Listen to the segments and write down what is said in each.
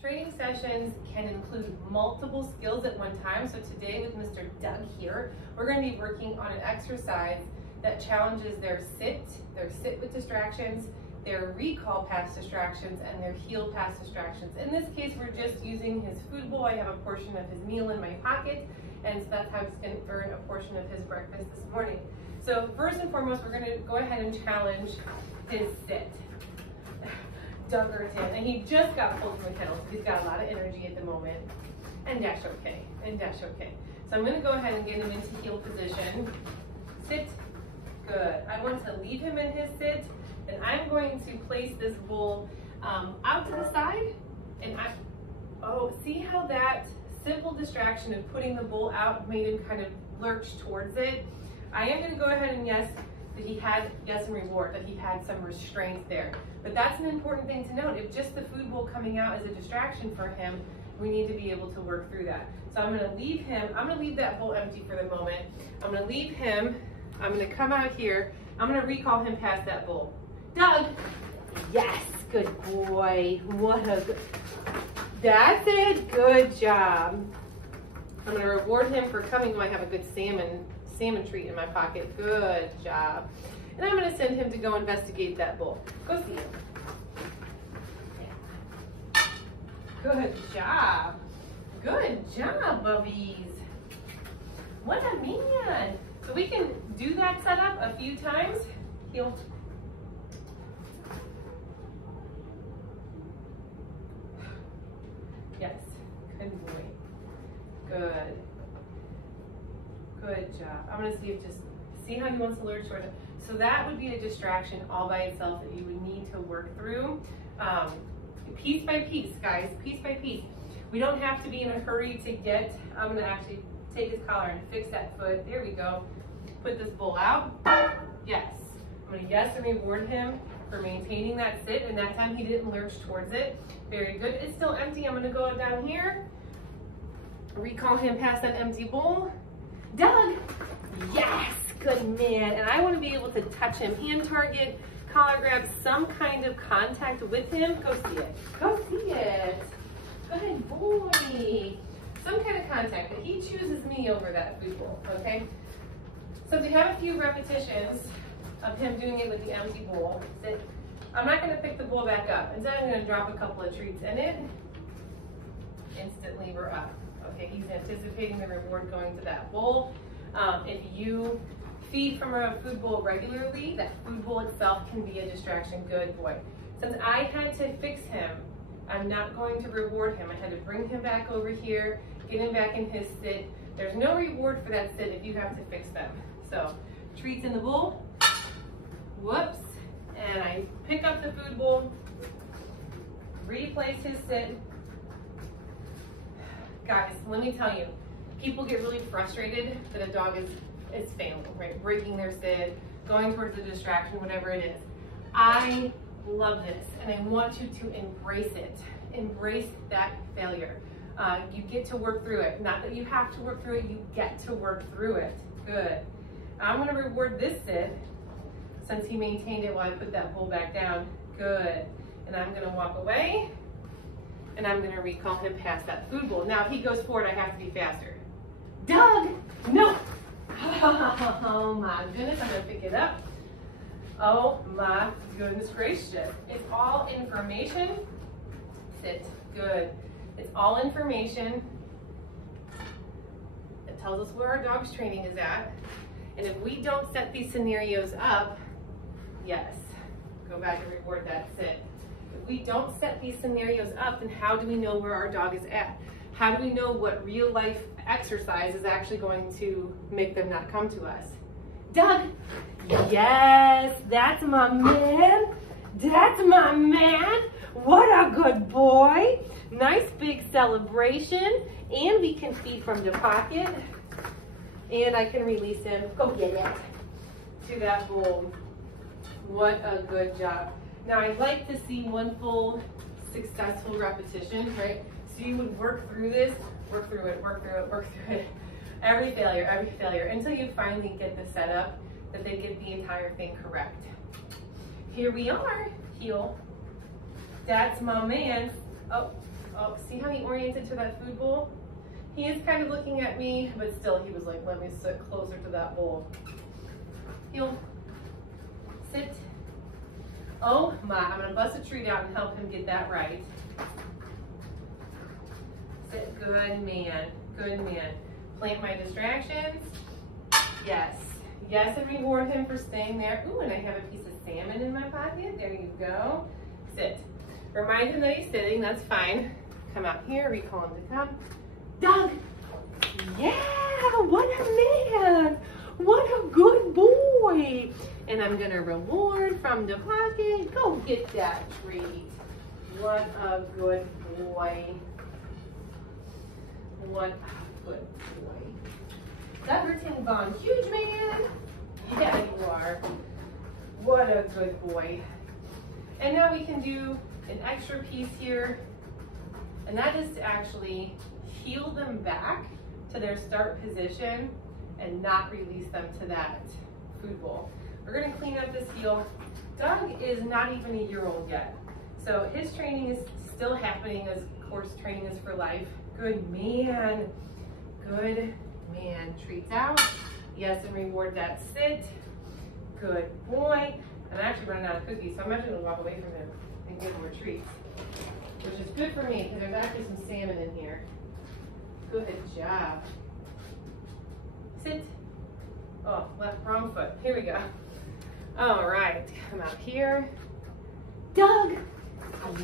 Training sessions can include multiple skills at one time. So today with Mr. Doug here, we're going to be working on an exercise that challenges their sit with distractions, their recall past distractions, and their heel past distractions. In this case, we're just using his food bowl. I have a portion of his meal in my pocket, and so that's how he's going to earn a portion of his breakfast this morning. So first and foremost, we're going to go ahead and challenge his sit. Dunkerton, and he just got pulled from the kennel, so he's got a lot of energy at the moment. And dash okay, and dash okay. So I'm going to go ahead and get him into heel position. Sit, good. I want to leave him in his sit, and I'm going to place this bowl out to the side, and see how that simple distraction of putting the bowl out made him kind of lurch towards it. I am going to go ahead and some reward, that he had some restraint there. But that's an important thing to note. If just the food bowl coming out is a distraction for him, we need to be able to work through that. So I'm going to leave that bowl empty for the moment. I'm going to leave him, I'm going to come out here, I'm going to recall him past that bowl. Doug, yes, good boy. That's it, good job. I'm going to reward him for coming. I have a good salmon treat in my pocket. Good job. And I'm going to send him to go investigate that bowl. Go see him. Good job. Good job, bubbies. What a man. So we can do that setup a few times. Heel. Yes. Good boy. Good. Good job. I'm going to see how he wants to lurch towards it. So that would be a distraction all by itself that you would need to work through piece by piece, guys, piece by piece. We don't have to be in a hurry to get, I'm going to actually take his collar and fix that foot. There we go. Put this bowl out. Yes. I'm going to yes and reward him for maintaining that sit, and that time he didn't lurch towards it. Very good. It's still empty. I'm going to go down here. Recall him past that empty bowl. Doug, yes, good man. And I want to be able to touch him, hand target, collar grab, some kind of contact with him. Go see it. Go see it. Good boy. Some kind of contact, but he chooses me over that food bowl, okay? So we have a few repetitions of him doing it with the empty bowl. I'm not going to pick the bowl back up. Instead, I'm going to drop a couple of treats in it. Instantly, we're up. Okay, he's anticipating the reward going to that bowl. If you feed from a food bowl regularly, that food bowl itself can be a distraction. Good boy. Since I had to fix him, I'm not going to reward him. I had to bring him back over here, get him back in his sit. There's no reward for that sit if you have to fix them. So, treats in the bowl. Whoops. And I pick up the food bowl, replace his sit. Guys, let me tell you, people get really frustrated that a dog is failing, right? Breaking their sit, going towards a distraction, whatever it is. I love this, and I want you to embrace it. Embrace that failure. You get to work through it. Not that you have to work through it, you get to work through it. Good. I'm going to reward this sit since he maintained it while I put that bowl back down. Good. And I'm going to walk away. And I'm going to recall him past that food bowl. Now, if he goes forward, I have to be faster. Doug, no. Oh my goodness, I'm going to pick it up. Oh my goodness gracious. It's all information. Sit, good. It's all information. It tells us where our dog's training is at. And if we don't set these scenarios up, yes, go back and reward that sit. If we don't set these scenarios up, then how do we know where our dog is at? How do we know what real life exercise is actually going to make them not come to us? Doug, yes, that's my man. That's my man. What a good boy. Nice big celebration. And we can feed from the pocket. And I can release him. Go get it. To that bowl. What a good job. Now I'd like to see one full successful repetition, right? So you would work through this, work through it, work through it, work through it. Every failure, until you finally get the setup that they get the entire thing correct. Here we are, heel. That's my man. Oh, Oh, see how he oriented to that food bowl? He is kind of looking at me, but still he was like, let me sit closer to that bowl. Heel, sit. Oh my, I'm gonna bust a treat out and help him get that right. Sit, good man, good man. Plant my distractions. Yes, yes, and reward him for staying there. Ooh, and I have a piece of salmon in my pocket. There you go. Sit. Remind him that he's sitting, that's fine. Come out here, recall him to come. Doug! Yeah, what a man! What a good boy! And I'm gonna reward from the pocket. Go get that treat. What a good boy. What a good boy. Everything gone huge, man. Yeah, you are. What a good boy. And now we can do an extra piece here, and that is to actually heel them back to their start position and not release them to that food bowl. We're gonna clean up this heel. Doug is not even a year old yet, so his training is still happening as course training is for life. Good man, good man. Treats out, yes, and reward that sit. Good boy. I'm actually running out of cookies, so I'm actually gonna walk away from him and give him a treat, which is good for me because there's actually some salmon in here. Good job. Sit. Oh, wrong foot. Here we go. All right, come out here. Doug.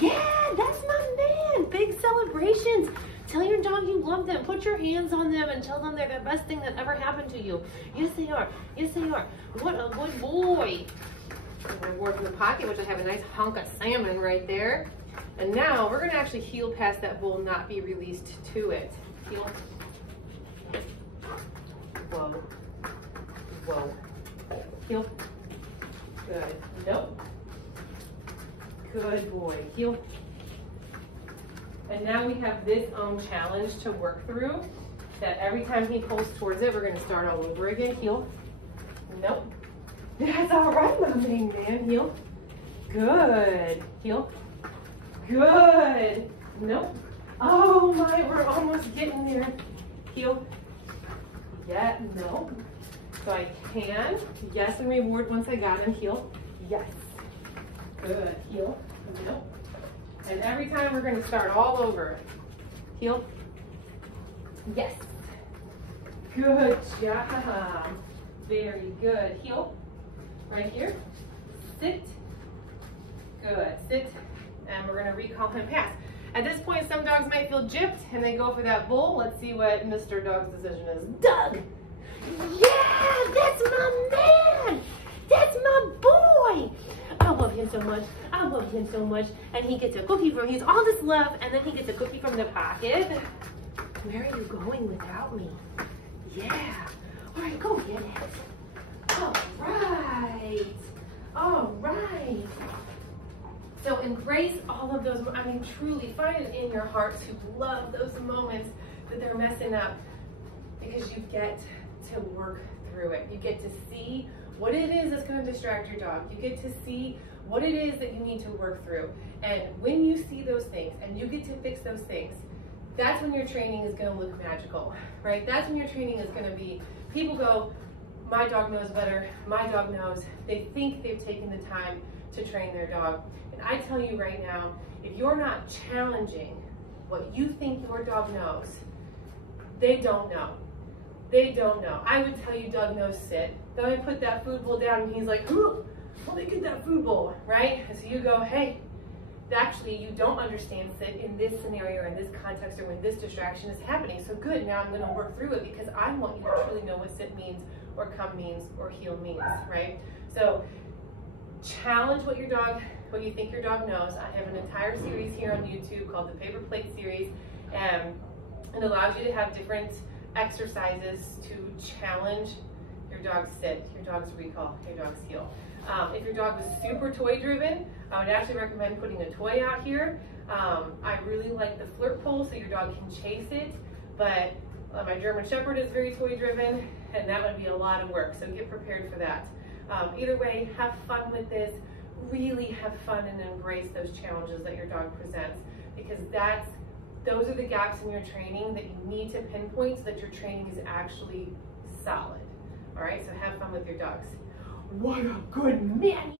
Yeah, that's my man. Big celebrations. Tell your dog you love them. Put your hands on them and tell them they're the best thing that ever happened to you. Yes, they are. Yes, they are. What a good boy. Reward from the pocket, which I have a nice hunk of salmon right there. And now we're gonna actually heel past that bowl, not be released to it. Heel. Whoa. Whoa. Heel. Good. Nope. Good boy. Heel. And now we have this challenge to work through, that every time he pulls towards it, we're gonna start all over again. Heel. Nope. That's all right, my main man. Heel. Good. Heel. Good. Nope. Oh my, we're almost getting there. Heel. Yeah, no. So I can. Yes, and reward once I got him. Heel. Yes. Good. Heel. Nope. And every time we're going to start all over. Heel. Yes. Good job. Very good. Heel. Right here. Sit. Good. Sit. And we're going to recall him pass. At this point, some dogs might feel gypped and they go for that bull. Let's see what Mr. Dog's decision is. Doug! Yeah! That's my man! That's my boy! I love him so much. I love him so much. And he gets a cookie from, he's all this love, and then he gets a cookie from the pocket. Where are you going without me? Yeah. All right, go get it. All right. All right. So embrace all of those, I mean, truly find it in your heart to love those moments that they're messing up, because you get to work through it. You get to see what it is that's going to distract your dog. You get to see what it is that you need to work through. And when you see those things and you get to fix those things, that's when your training is going to look magical, right? That's when your training is going to be, people go, my dog knows better, my dog knows. They think they've taken the time to train their dog. And I tell you right now, if you're not challenging what you think your dog knows, they don't know. They don't know. I would tell you Doug knows sit. Then I put that food bowl down and he's like, ooh, let me get that food bowl, right? And so you go, hey, actually you don't understand sit in this scenario or in this context or when this distraction is happening. So good, now I'm gonna work through it because I want you to truly know what sit means or come means or heel means, right? So challenge what you think your dog knows. I have an entire series here on YouTube called the Paper Plate series, and it allows you to have different exercises to challenge your dog's sit, your dog's recall, your dog's heel. If your dog was super toy driven, I would actually recommend putting a toy out here. I really like the flirt pole so your dog can chase it, but my German Shepherd is very toy driven and that would be a lot of work, so get prepared for that. Either way, have fun with this, really have fun and embrace those challenges that your dog presents, because that's those are the gaps in your training that you need to pinpoint so that your training is actually solid. All right, so have fun with your dogs. What a good man!